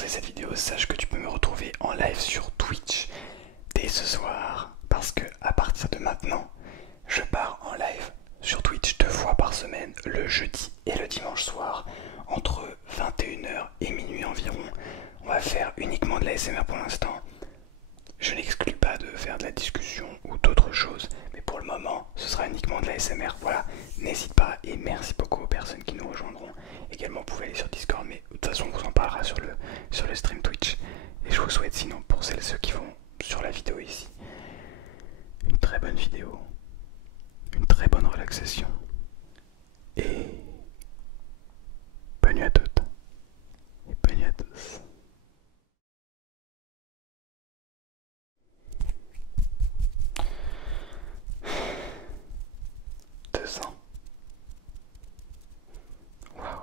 commencer cette vidéo, sache que tu peux me retrouver en live sur Twitch dès ce soir. Parce que à partir de maintenant, je pars en live sur Twitch 2 fois par semaine, le jeudi et le dimanche soir, entre 21 h et minuit environ. On va faire uniquement de la l'ASMR pour l'instant. Je n'exclus pas de faire de la discussion ou d'autres choses, mais pour le moment, ce sera uniquement de la l'ASMR. Voilà, n'hésite pas et merci beaucoup aux personnes qui nous rejoindront. Également, vous pouvez aller sur Discord, mais de toute façon, on vous en parlera sur le stream Twitch. Et je vous souhaite sinon, pour celles et ceux qui vont sur la vidéo ici, une très bonne vidéo, une très bonne relaxation et bonne nuit à toutes et bonne nuit à tous. Waouh.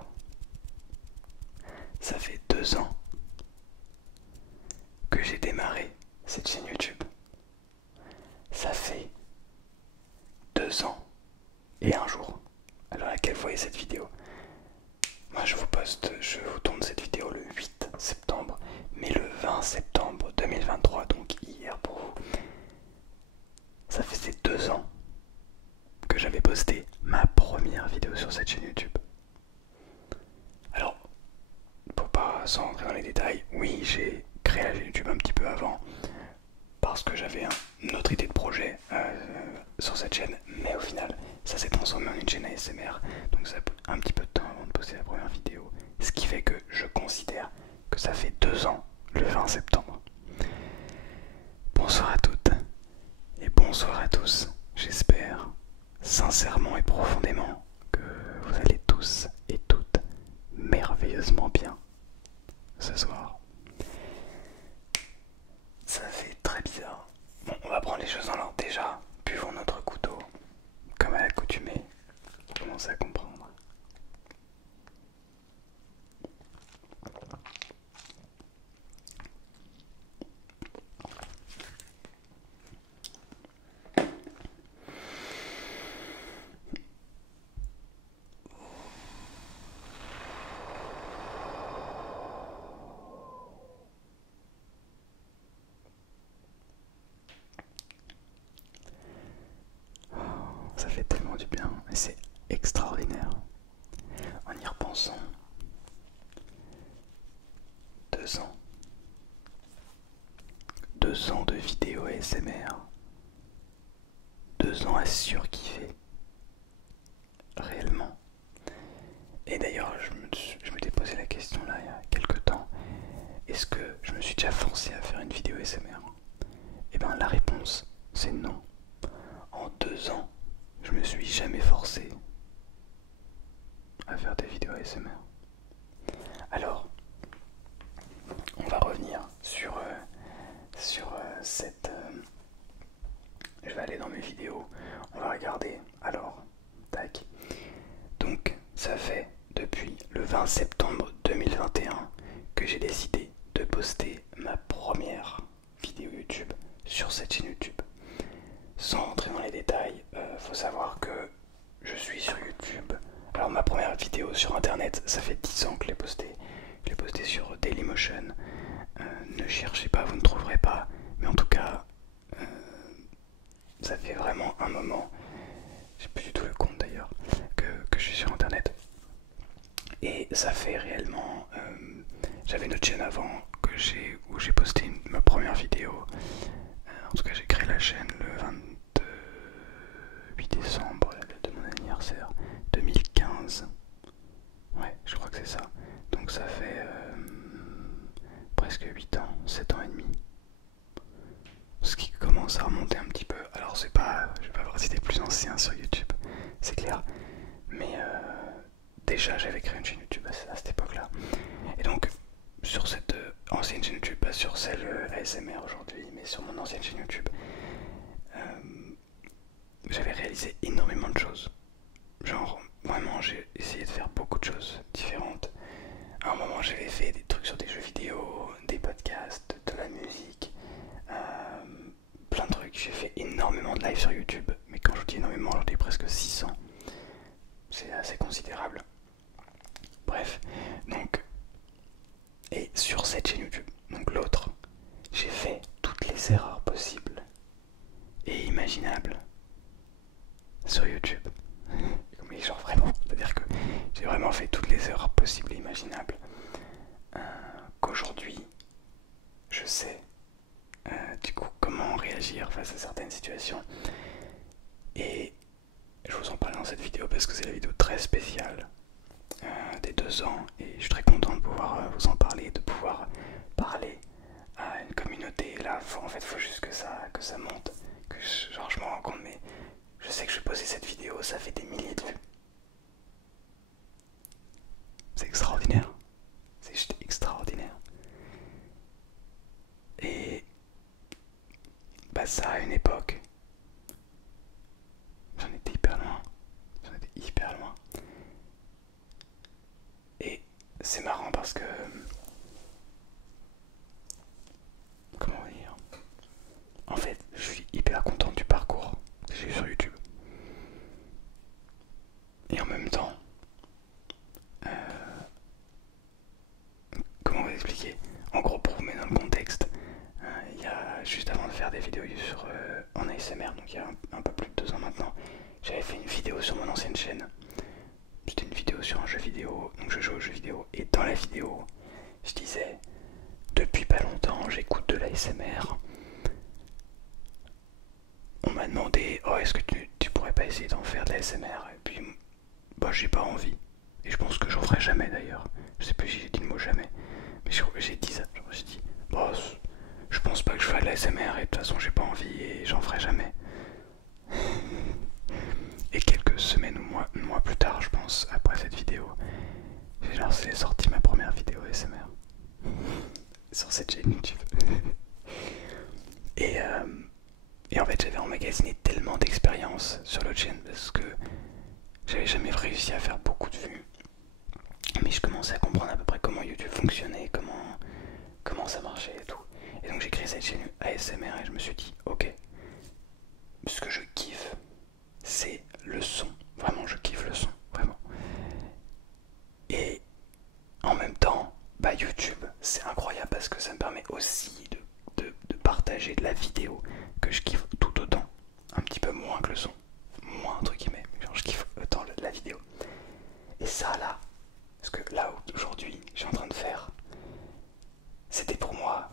Ça fait 2 ans que j'ai démarré cette chaîne YouTube. Ça fait 2 ans et un jour à l'heure à laquelle vous voyez cette vidéo. Moi je vous tourne cette vidéo le 8 septembre, mais le 20 septembre 2023, donc hier pour vous. Ça faisait 2 ans que j'avais posté ma première vidéo sur cette chaîne YouTube. Alors, pour pas s'en rentrer dans les détails, oui, j'ai créé la chaîne YouTube un petit peu avant parce que j'avais une autre idée de projet sur cette chaîne, mais au final, ça s'est transformé en une chaîne ASMR, donc ça a pris un petit peu de temps avant de poster la première vidéo, ce qui fait que je considère que ça fait 2 ans le 20 septembre. Bonsoir à toutes et bonsoir à tous, j'espère sincèrement et profondément que vous allez tous et toutes merveilleusement bien ce soir. Ça fait très bizarre. Bon, on va prendre les choses en l'ordre déjà. Buvons notre couteau, comme à l'accoutumée. Commencez à comprendre. Ça fait tellement du bien et c'est extraordinaire. En y repensant, 2 ans. 2 ans de vidéos ASMR. 2 ans à surkiffer. Réellement. Et d'ailleurs, je m'étais posé la question là il y a quelques temps. Est-ce que je me suis déjà forcé à faire une vidéo ASMR? Et bien la réponse, c'est non. En 2 ans, je me suis jamais forcé à faire des vidéos ASMR. Alors, on va revenir sur cette... je vais aller dans mes vidéos, on va regarder. Alors, tac. Donc, ça fait depuis le 20 septembre 2021 que j'ai décidé de poster ma première vidéo YouTube sur cette chaîne YouTube. Sans rentrer dans les détails, faut savoir que je suis sur YouTube. Alors ma première vidéo sur internet, ça fait 10 ans que je l'ai postée. Je l'ai postée sur Dailymotion. Ne cherchez pas, vous ne trouverez pas. Mais en tout cas, ça fait vraiment un moment, j'ai plus du tout le compte d'ailleurs, que je suis sur internet. Et ça fait réellement... j'avais une autre chaîne avant où j'ai posté ma première vidéo. En tout cas, j'ai créé la chaîne le 28 décembre, la date de mon anniversaire, 2015. Ouais, je crois que c'est ça. Donc ça fait presque 8 ans, 7 ans et demi. Ce qui commence à remonter un petit peu. Alors c'est pas... je vais pas voir si t'es plus ancien sur YouTube, c'est clair. Mais déjà j'avais créé une chaîne YouTube à cette époque-là. Et donc sur cette ancienne chaîne YouTube, pas sur celle ASMR aujourd'hui, mais sur mon ancienne chaîne YouTube, j'avais réalisé énormément de choses. Genre, vraiment, j'ai essayé de faire beaucoup de choses différentes. À un moment, j'avais fait des trucs sur des jeux vidéo, des podcasts, de la musique, plein de trucs. J'ai fait énormément de live sur YouTube, mais quand je vous dis énormément, j'en ai presque 600. C'est assez considérable. Bref, donc, et sur cette chaîne YouTube. Donc l'autre, j'ai fait toutes les erreurs possibles et imaginables sur YouTube. Mais genre vraiment, c'est-à-dire que j'ai vraiment fait toutes les erreurs possibles et imaginables. Qu'aujourd'hui, je sais du coup comment réagir face à certaines situations. Et je vous en parle dans cette vidéo parce que c'est la vidéo très spéciale des 2 ans. Et je suis très content de pouvoir vous en parler, de pouvoir parler à une communauté. Là, en fait, il faut juste que ça monte. Que genre, je me rends compte, mais je sais que je vais poser cette vidéo, ça fait des milliers de vues. C'est extraordinaire. C'est juste extraordinaire. Et bah ça à une époque, j'en étais hyper loin. J'en étais hyper loin. Et c'est marrant parce que... Comment dire? En fait, je suis hyper content du parcours que j'ai eu sur YouTube. Et en même temps, comment vous expliquer? En gros, pour vous mettre dans le contexte, il y a juste avant de faire des vidéos en ASMR, donc il y a un peu plus de 2 ans maintenant, j'avais fait une vidéo sur mon ancienne chaîne. C'était une vidéo sur un jeu vidéo, donc je joue aux jeux vidéo, et dans la vidéo, je disais, depuis pas longtemps, j'écoute de l'ASMR. On m'a demandé, oh est-ce que tu pourrais pas essayer d'en faire de l'ASMR? Et puis, bah j'ai pas envie. Et je pense que j'en ferai jamais d'ailleurs. Je sais plus si j'ai dit le mot jamais. Mais j'ai dit ça. J'ai dit, bah je pense pas que je fasse de l'ASMR et de toute façon j'ai pas envie et j'en ferai jamais. Et quelques semaines ou mois plus tard, je pense, après cette vidéo, j'ai sorti ma première vidéo ASMR sur cette chaîne YouTube. Et en fait, j'avais emmagasiné tellement d'expériences sur l'autre chaîne parce que j'avais jamais réussi à faire beaucoup de vues. Mais je commençais à comprendre à peu près comment YouTube fonctionnait, comment ça marchait et tout. Et donc j'ai créé cette chaîne ASMR et je me suis dit, ok, ce que je kiffe, c'est le son. Vraiment, je kiffe le son, vraiment. Et en même temps, bah YouTube, c'est incroyable parce que ça me permet aussi de partager de la vidéo que je kiffe tout autant. Un petit peu moins que le son. Moins entre guillemets, genre je kiffe autant la vidéo. Et ça là, parce que là aujourd'hui, je suis en train de faire, c'était pour moi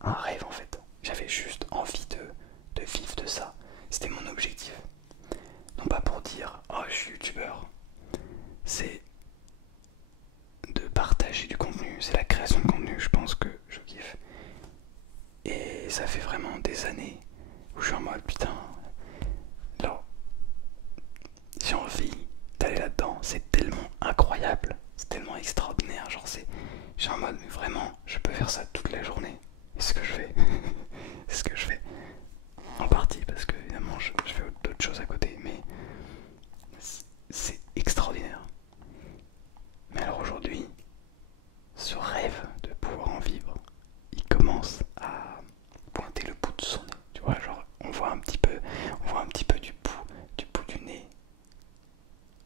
un rêve en fait. J'avais juste envie de vivre de ça. C'était mon objectif. Non pas pour dire, oh je suis youtubeur. C'est de partager du contenu. C'est la création de contenu, je pense que je kiffe. Et ça fait vraiment des années où je suis en mode putain, là, j'ai envie d'aller là-dedans. C'est tellement incroyable. C'est tellement extraordinaire. Genre j'ai en mode mais vraiment, je peux faire ça toute la journée. Et ce que je fais. C'est ce que je fais. En partie parce que évidemment je fais d'autres choses à côté. Mais c'est extraordinaire. Mais alors aujourd'hui, ce rêve de pouvoir en vivre, il commence à pointer le bout de son nez. Tu vois, genre on voit un petit peu du bout du nez.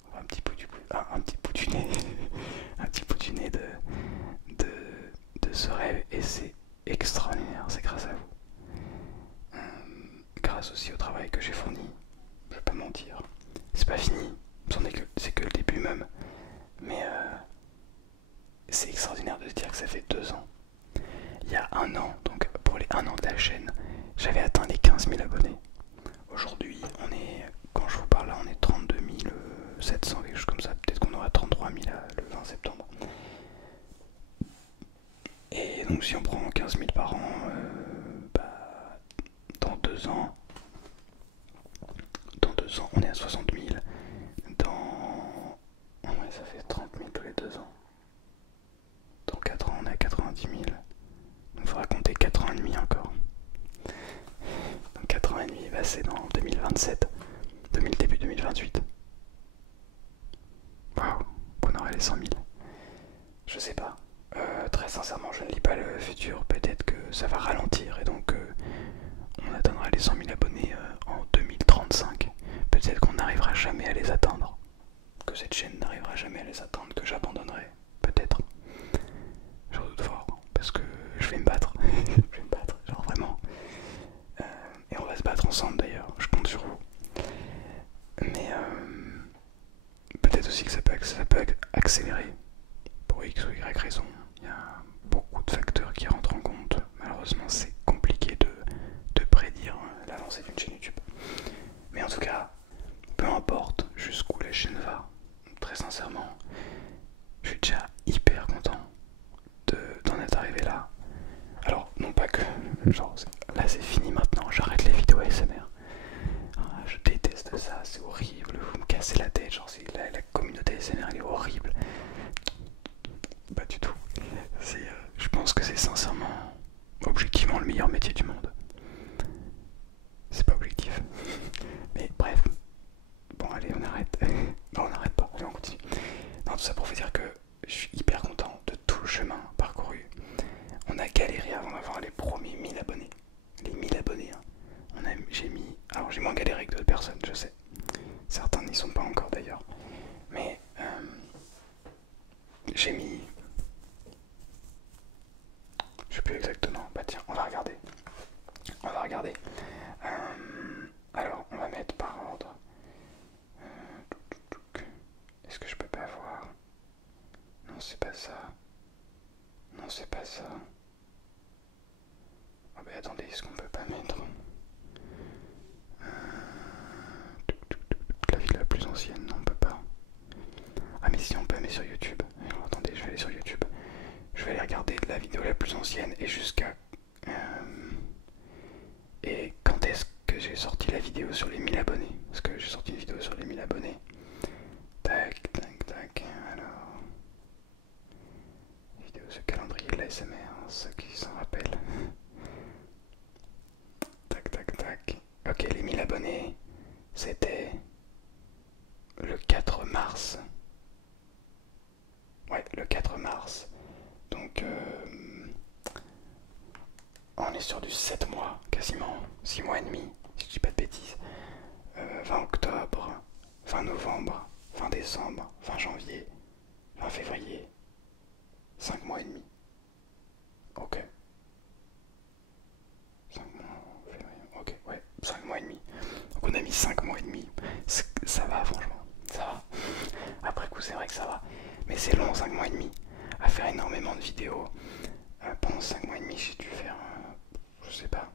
On voit un petit bout du bout, un petit bout du nez, un petit bout du nez de ce rêve et c'est extraordinaire. C'est grâce à vous, grâce aussi au travail que j'ai fourni. Je vais pas mentir, c'est pas fini. C'est que le début même. Mais c'est extraordinaire de se dire que ça fait 2 ans. Il y a 1 an, donc pour les 1 an de la chaîne, j'avais atteint les 15 000 abonnés. Aujourd'hui, quand je vous parle là, on est 32 700, quelque chose comme ça. Peut-être qu'on aura 33 000 le 20 septembre. Et donc si on prend 15 000 par an, bah, dans 2 ans, on est à 60 000. Ouais, ça fait 30 000 tous les 2 ans. Dans 4 ans, on est à 90 000. Donc il faudra compter 4 ans et demi encore. Donc 4 ans et demi, bah, c'est dans 2027. Début 2028. Waouh, qu'on aurait les 100 000. Je sais pas. Très sincèrement, je ne lis pas le futur. Peut-être que ça va ralentir et donc on atteindra les 100 000 abonnés en 2035. Peut-être qu'on n'arrivera jamais à les atteindre. Que cette chaîne n'arrivera jamais à les atteindre, que j'abandonnerai. Peut-être. J'en doute fort. Parce Genre, là c'est fini maintenant, j'arrête les vidéos ASMR. Ah, je déteste ça, c'est horrible, vous me cassez la tête, genre la communauté ASMR elle est horrible. Pas du tout. Je pense que c'est sincèrement, objectivement le meilleur métier du monde. C'est pas objectif. Mais bref. Bon allez on arrête. Non on n'arrête pas, allez on continue. Non tout ça pour vous dire que je suis hyper content de tout le chemin parcouru. On a galéré avant d'avoir les premiers 1000 abonnés. Les 1000 abonnés hein. Alors j'ai moins galéré que d'autres personnes je sais. Certains n'y sont pas encore d'ailleurs. Mais j'ai mis... Je sais plus exactement. Bah tiens on va regarder. On va regarder. Alors on va mettre par ordre. Est-ce que je peux pas voir? Non c'est pas ça. Non c'est pas ça. Oh bah attendez, est-ce qu'on peut pas mettre la ville la plus ancienne? Non on peut pas. Ah mais si on peut aller sur YouTube. Alors attendez, je vais aller sur YouTube. Je vais aller regarder la vidéo la plus ancienne et jusqu'à... Et quand est-ce que j'ai sorti la vidéo sur les 1000 abonnés? Parce que j'ai sorti une vidéo sur les 1000 abonnés. Tac, tac, tac. Alors... Vidéo sur le calendrier de la SMR, ceux qui s'en rappellent. Tac, tac, tac. Ok, les 1000 abonnés, c'était le 4 mars. Ouais, le 4 mars. Donc, on est sur du 7 mois, quasiment. 6 mois et demi, si je dis pas de bêtises. 20 octobre, 20 novembre, 20 décembre, 20 janvier, 20 février. 5 mois et demi. Ok. 5 mois, février. Ok, ouais, 5 mois et demi. Donc on a mis 5 mois et demi. Ça va, franchement. Ça va. Après coup, c'est vrai que ça va. Mais c'est long, 5 mois et demi. À faire énormément de vidéos. Pendant 5 mois et demi, j'ai dû faire. Je sais pas.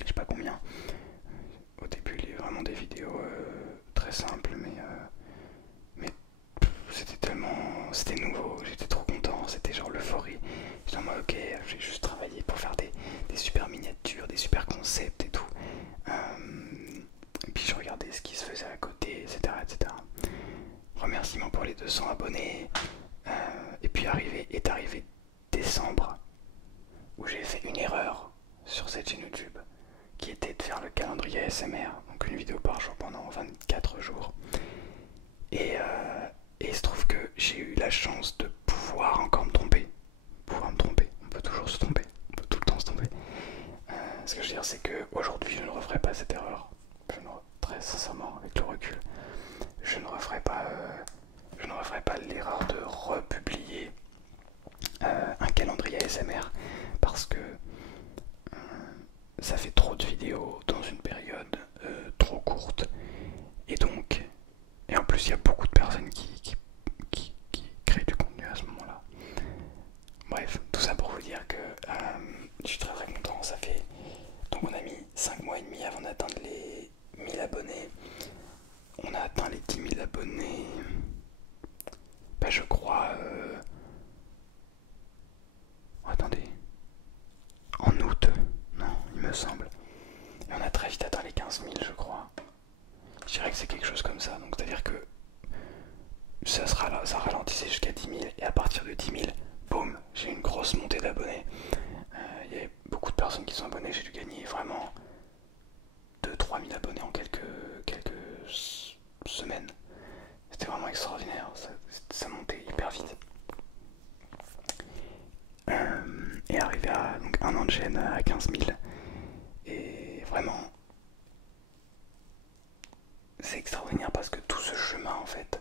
Je sais pas combien. Au début, il y a vraiment des vidéos très simples, mais c'était tellement... C'était nouveau, j'étais trop content, c'était genre l'euphorie. J'étais en mode ok, j'ai juste travaillé pour faire des super miniatures, des super concepts et tout. Et puis je regardais ce qui se faisait à côté, etc. etc. Remerciements pour les 200 abonnés. Et puis est arrivé décembre, où j'ai fait une erreur sur cette chaîne YouTube, qui était de faire le calendrier ASMR, donc une vidéo par jour pendant 24 jours. Et il se trouve que j'ai eu la chance de pouvoir encore me tromper. On peut toujours se tromper, on peut tout le temps se tromper. Ce que je veux dire, c'est qu'aujourd'hui, je ne referai pas cette erreur. Très sincèrement, avec le recul, je ne referai pas l'erreur de republier un calendrier ASMR parce que ça fait trop de vidéos dans une période trop courte. Et donc, et en plus, il y a beaucoup de personnes qui créent du contenu à ce moment-là. Bref, tout ça pour vous dire que je suis très très content. Ça fait. Donc, on a mis 5 mois et demi avant d'atteindre les 1000 abonnés. On a atteint les 10 000 abonnés. Bah, je crois. Attendez. En août. Non, il me semble. Et on a très vite atteint les 15 000, je crois. Je dirais que c'est quelque chose comme ça. Donc, c'est-à-dire que ça ralentissait jusqu'à 10 000. Et à partir de 10 000, boum, j'ai une grosse montée d'abonnés. Il y avait beaucoup de personnes qui sont abonnées. J'ai dû gagner vraiment 2-3 000 abonnés en quelques semaines. C'était vraiment extraordinaire. Ça montait hyper vite. Et arrivé à donc, un an de chaîne à 15 000. Et vraiment, c'est extraordinaire parce que tout ce chemin en fait,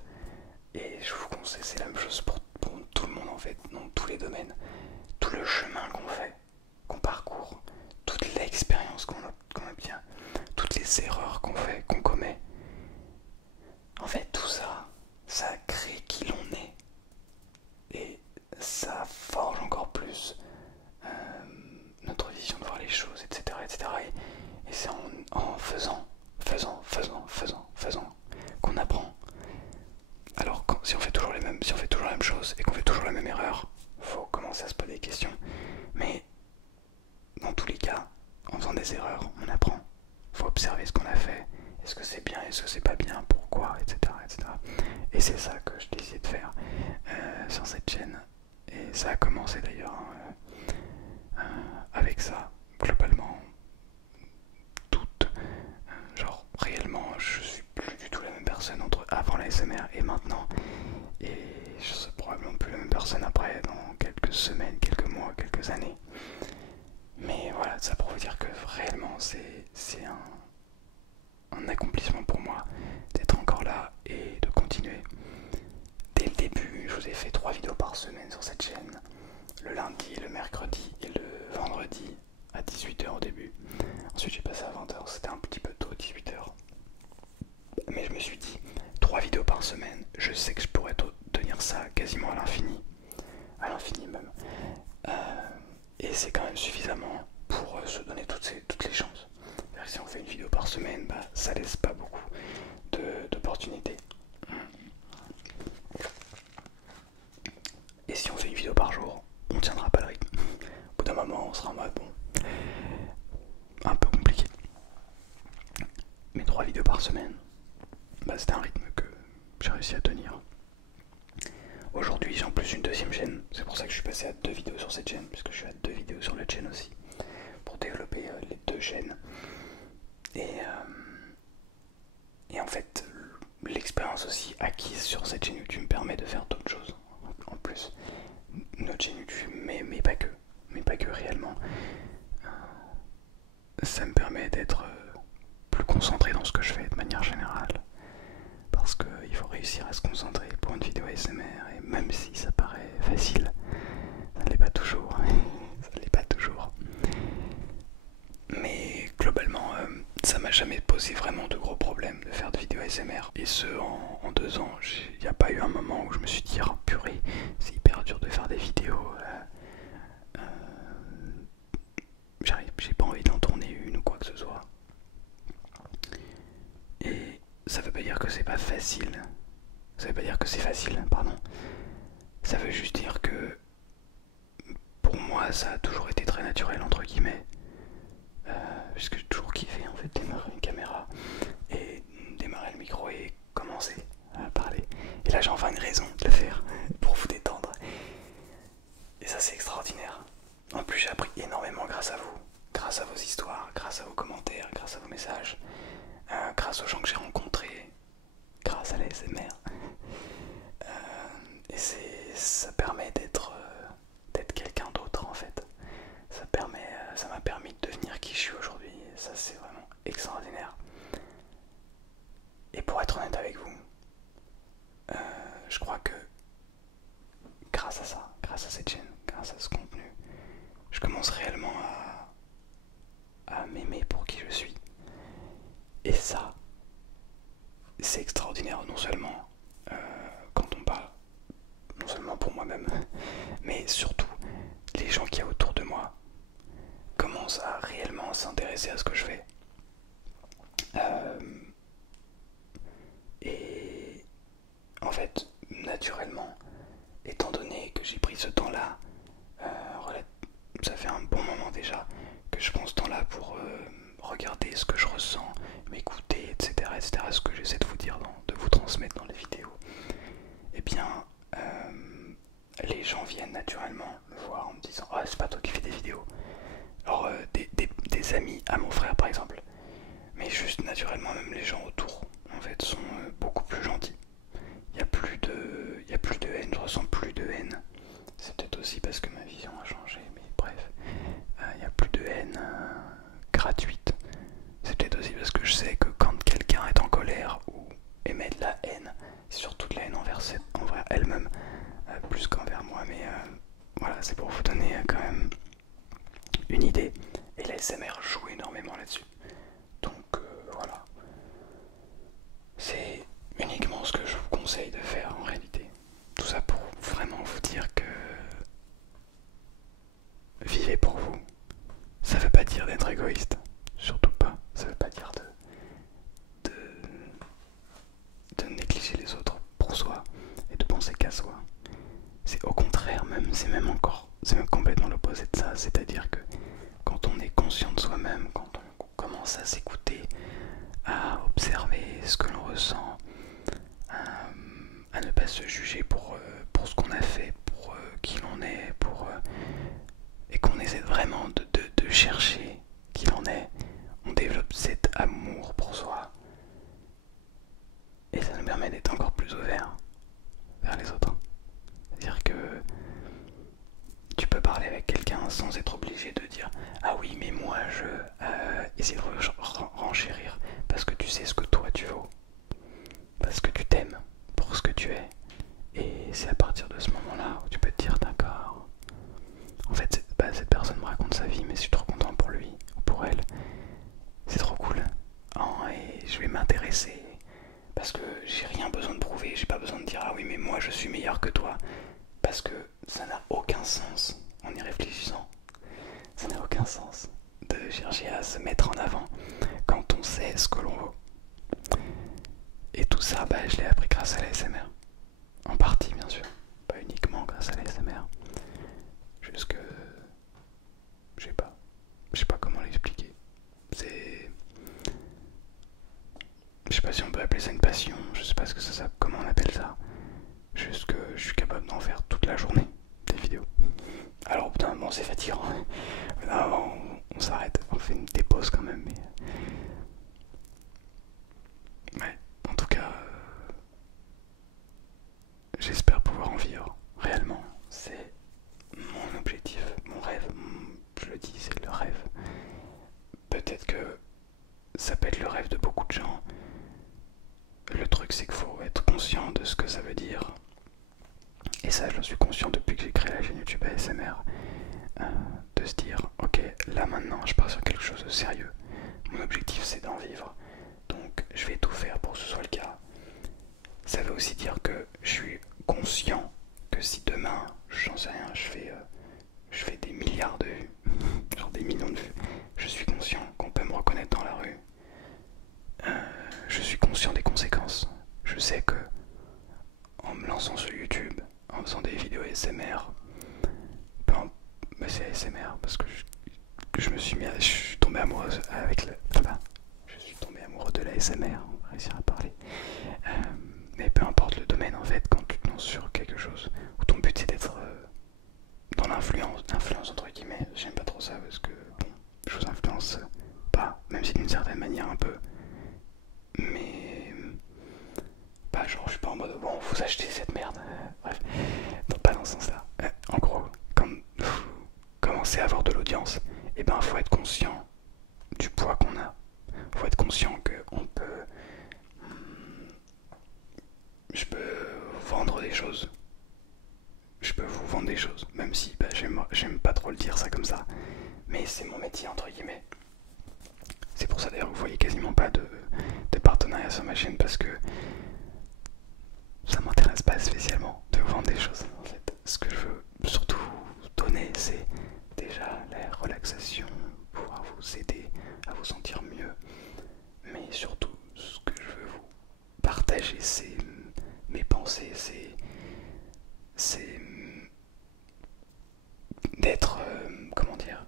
et je vous conseille, c'est la même chose pour tout le monde en fait, dans tous les domaines. Tout le chemin qu'on fait, qu'on parcourt, toute l'expérience qu'on obtient, toutes les erreurs qu'on fait, qu'on commet. En fait, tout ça, ça crée qui l'on est. Et ça forge encore plus notre vision de voir les choses, etc. etc. Et c'est en faisant qu'on apprend. Alors si on fait toujours la même chose et qu'on fait toujours la même erreur, faut commencer à se poser des questions. Mais dans tous les des erreurs, on apprend. Faut observer ce qu'on a fait. Est-ce que c'est bien, est-ce que c'est pas bien, pourquoi, etc. etc. Et c'est ça que je décide de faire sur cette chaîne. Et ça a commencé d'ailleurs avec ça, globalement. Genre réellement, je suis plus du tout la même personne entre avant la SMR et maintenant. Et je serai probablement plus la même personne après, dans quelques semaines, quelques mois, quelques années. Mais voilà, ça pour vous dire que réellement c'est un accomplissement pour moi d'être encore là et de continuer. Dès le début, je vous ai fait 3 vidéos par semaine sur cette chaîne. Le lundi, le mercredi et le vendredi à 18 h au début. Ensuite j'ai passé à 20 h, c'était un petit peu tôt, 18 h. Mais je me suis dit, 3 vidéos par semaine, je sais que je pourrais tenir ça quasiment à l'infini même. Et c'est quand même suffisamment pour se donner toutes les chances. Si on fait une vidéo par semaine, bah, ça laisse pas beaucoup d'opportunités. Et si on fait une vidéo par jour, on tiendra pas le rythme. Au bout d'un moment, on sera en mode bon, un peu compliqué. Mais 3 vidéos par semaine, bah, c'était un rythme que j'ai réussi à tenir. Aujourd'hui, j'ai en plus une deuxième chaîne. C'est pour ça que je suis passé à 2 vidéos sur cette chaîne, puisque je suis à 2 vidéos sur la chaîne aussi, pour développer les 2 chaînes. Et en fait, l'expérience aussi acquise sur cette chaîne YouTube me permet de faire d'autres choses. En plus, notre chaîne YouTube, mais pas que réellement, ça me permet d'être plus concentré dans ce que je fais de manière générale. Parce qu'il faut réussir à se concentrer pour une vidéo ASMR, et même si ça paraît facile, ça ne l'est pas toujours. Ça ne l'est pas toujours. Mais globalement, ça m'a jamais posé vraiment de gros problèmes de faire de vidéos ASMR. Et ce, en 2 ans, il n'y a pas eu un moment où je me suis dit, oh, purée, c'est hyper dur de faire des vidéos. J'ai pas envie d'en tourner une ou quoi que ce soit. Et ça veut pas dire que c'est pas facile. Ça veut pas dire que c'est facile, pardon. Ça veut juste dire que pour moi, ça a toujours été très naturel, entre guillemets. Puisque j'ai toujours kiffé en fait démarrer une caméra et démarrer le micro et commencer à parler. Et là j'ai enfin une raison de le faire pour vous détendre. Et ça c'est extraordinaire. En plus j'ai appris énormément grâce à vous, grâce à vos histoires, grâce à vos commentaires, grâce à vos messages, grâce aux gens que j'ai rencontrés, grâce à la SMR. Et ça permet d'être quelqu'un d'autre en fait. Ça m'a permis de devenir qui je suis aujourd'hui. Et ça c'est vraiment extraordinaire. Et pour être honnête avec vous, je crois que grâce à ça, grâce à cette chaîne, grâce à ce contenu, je commence réellement à m'aimer pour qui je suis. Et ça, c'est extraordinaire, non seulement quand on parle, non seulement pour moi-même, mais surtout les gens qui y a autour de moi commencent à réellement s'intéresser à ce que je fais. Et en fait, naturellement, étant donné que j'ai pris ce temps-là, ça fait un bon moment déjà que je prends ce temps-là pour regarder ce que je ressens, m'écouter, etc., etc., ce que j'essaie de vous dire, de vous transmettre dans les vidéos, et bien, les gens viennent naturellement me voir en me disant « Ah, c'est pas toi qui fais des vidéos ». Alors, des amis à mon frère par exemple, mais juste naturellement, même les gens autour, en fait, sont beaucoup plus gentils. Il n'y a plus de haine, je ressens plus de haine. C'est peut-être aussi parce que ma vision a changé, mais bref. Il n'y a plus de haine gratuite. C'est peut-être aussi parce que je sais que quand quelqu'un est en colère ou émet de la haine, c'est surtout de la haine envers elle-même, plus qu'envers moi. Mais voilà, c'est pour vous donner quand même une idée. Et la SMR joue énormément là-dessus. Donc voilà. C'est uniquement ce que je vous conseille de faire en réalité. Tout ça pour vraiment vous dire que vivez pour vous. Ça veut pas dire d'être égoïste, surtout pas. Ça veut pas dire de négliger les autres pour soi et de penser qu'à soi. C'est au contraire même, c'est même complètement l'opposé de ça. C'est-à-dire que quand on est conscient conscient de soi-même, quand on commence à s'écouter, à observer ce que l'on ressent, à ne pas se juger pour ce qu'on a fait, pour qui l'on est, et qu'on essaie vraiment de chercher qui l'on est, on développe cet amour pour soi. Et ça nous permet d'être encore plus ouvert vers les autres. C'est-à-dire que tu peux parler avec quelqu'un sans être obligé de dire ah oui mais moi je essayer de renchérir parce que tu sais ce que toi tu vaux, parce que tu t'aimes pour ce que tu es. Et c'est à partir de ce moment-là où tu peux te dire d'accord, en fait cette personne me raconte sa vie mais je suis trop content pour lui ou pour elle, c'est trop cool. Oh, et je vais m'intéresser parce que j'ai rien besoin de prouver, j'ai pas besoin de dire ah oui mais moi je suis meilleur que toi, parce que ça n'a aucun sens en y réfléchissant. Ça n'a aucun sens de chercher à se mettre en avant quand on sait ce que l'on vaut. Et tout ça, je l'ai appris grâce à l'ASMR. En partie bien sûr, pas uniquement grâce à l'ASMR. Juste que je sais pas comment l'expliquer. Je sais pas si on peut appeler ça une passion, je sais pas comment on appelle ça. Juste que je suis capable d'en faire toute la journée, des vidéos. Alors au bout d'un moment c'est fatigant. Là, on s'arrête, on fait des pauses quand même. Mais... ouais, en tout cas, j'espère pouvoir en vivre réellement. C'est mon objectif, mon rêve. Je le dis, c'est le rêve. Peut-être que ça peut être le rêve de beaucoup de gens. Le truc c'est qu'il faut être conscient de ce que ça veut dire. Et ça j'en suis conscient depuis que j'ai créé la chaîne YouTube ASMR. De se dire ok là maintenant je pars sur quelque chose de sérieux. Mon objectif c'est d'en vivre. Donc je vais tout faire pour que ce soit le cas. Ça veut aussi dire que je suis conscient que si demain, j'en sais rien, je fais des milliards de vues, genre des millions de vues, je suis conscient qu'on peut me reconnaître dans la rue. Je suis conscient des conséquences. Je sais que en me lançant sur YouTube, en faisant des vidéos ASMR, c'est ASMR parce que je me suis mis je suis tombé amoureux avec je suis tombé amoureux de l'ASMR, on va réussir à parler. Mais peu importe le domaine en fait, quand tu te lances sur quelque chose où ton but c'est d'être dans l'influence entre guillemets, j'aime pas trop ça parce que bon, je vous influence pas, même si d'une certaine manière un peu, mais genre je suis pas en mode bon vous achetez cette merde, bref, non, pas dans ce sens là. En gros, quand vous commencez à avoir de l'audience, et faut être conscient du poids qu'on a, faut être conscient qu'on peut, je peux vendre des choses, je peux vous vendre des choses, même si j'aime pas trop le dire ça comme ça, mais c'est mon métier entre guillemets. C'est pour ça d'ailleurs que vous voyez quasiment pas de partenariat sur ma chaîne, parce que ça m'intéresse pas spécialement de vous vendre des choses. En fait, ce que je veux surtout vous donner, c'est déjà la relaxation, pouvoir vous aider à vous sentir mieux, mais surtout ce que je veux vous partager, c'est mes pensées, c'est d'être, comment dire,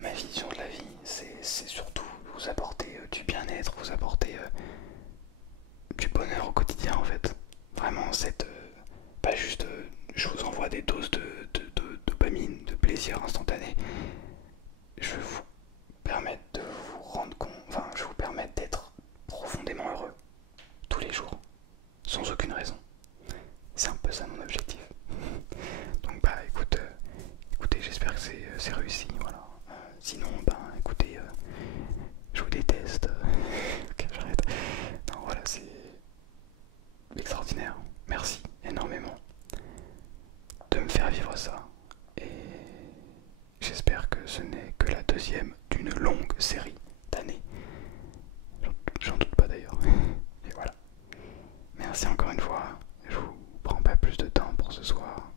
ma vision de la vie, c'est surtout vous apporter du bien-être, vous apporter du bonheur au quotidien en fait. Vraiment pas juste je vous envoie des doses de dopamine, de plaisir instantané. Je veux vous permettre de vous rendre compte, je veux vous permettre d'être profondément heureux tous les jours, sans aucune raison. C'est un peu ça mon objectif. Donc écoutez, j'espère que c'est réussi, voilà. Sinon, écoutez, je vous déteste. Ok, j'arrête. Non, voilà, c'est extraordinaire. Merci énormément de me faire vivre ça. Et j'espère que ce n'est que la deuxième d'une longue série d'années. J'en doute pas d'ailleurs. Et voilà. Merci encore une fois. Je vous prends pas plus de temps pour ce soir.